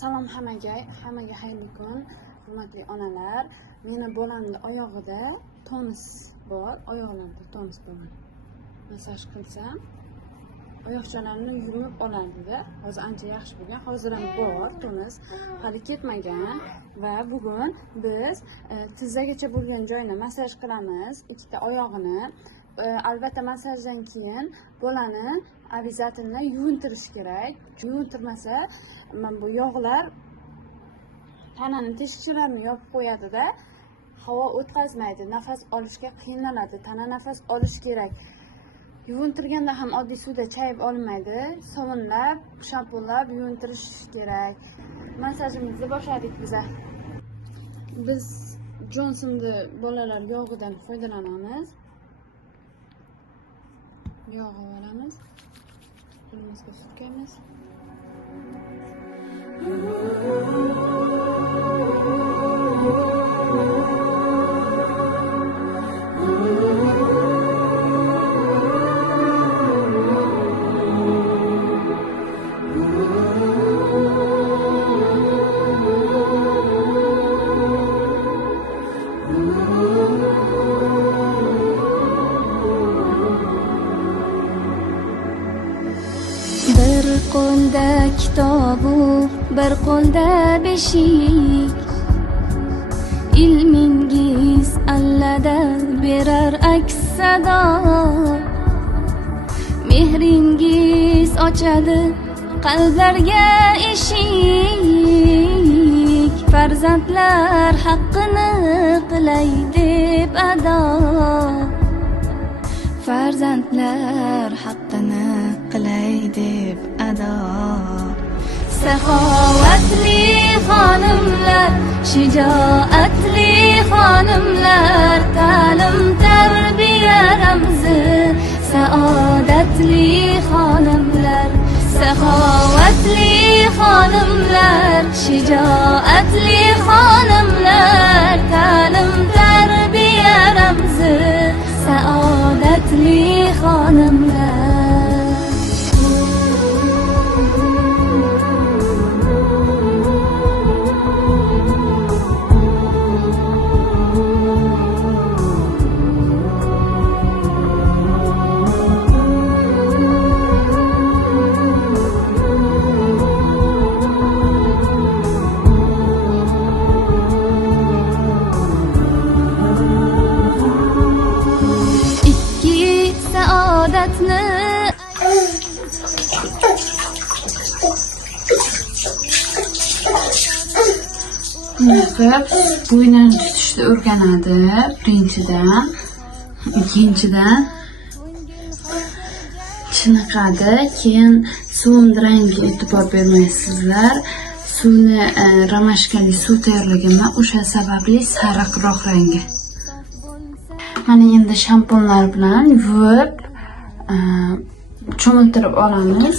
Salom hammaga xayrli kun, hurmatli onalar. Meni bolamning oyog'ida tonus bor, oyoqlarida tonus bor. Massaj qilsam, oyoqchalarini yumib oladi-da. Hozir ancha yaxshi bo'lgan. Hozir ham bor tonus, hali ketmagan va bugun biz tizzagacha bo'lgan joyini massaj qilamiz, ikkita oyog'ini. Albatta massajdan keyin bolani обязательно yuvintirish kerak. Yuvintirmasa, bu yog'lar tanani teshikchalarini yopib qo'yadi-da, havo o'tkazmaydi, nafas olishga qiynaladi. Tana nafas olish kerak. Yuvintirganda ham oddiy suvda chayib olmaydi, sovunlab, shampunlab yuvintirish kerak. Massajimizni boshladik biz Johnson'ni bolalar yog'idan foydalanamiz. Yog'i olamiz, qo'limizga surkamiz. Bir qo'lda kitobu, bir qo'lda beshik. Ilmingiz allada berar aks sado. Mehringiz ochadi qalblarga eshik. Farzandlar haqqini qilay deb ado. Farzandlar haqqini qilay deb ado. Saxovatli xonimlar, shijoatli xonimlar, ta'lim tarbiya ramzi, saodatli xonimlar. Saxovatli xonimlar, shijoatli xonimlar, ta'lim tarbiya ramzi, saodatli xonimlar. Bo'ynini tutishni o'rganadi birinchidan, ikkinchidan chiniqadi, keyin suvni rangiga e'tibor bermaysizlar. Suvni ramashkali suv tayyorlaganman, o'sha sababli sariqroq rangi. Mana endi shampunlar bilan yuvib cho'miltirib olamiz.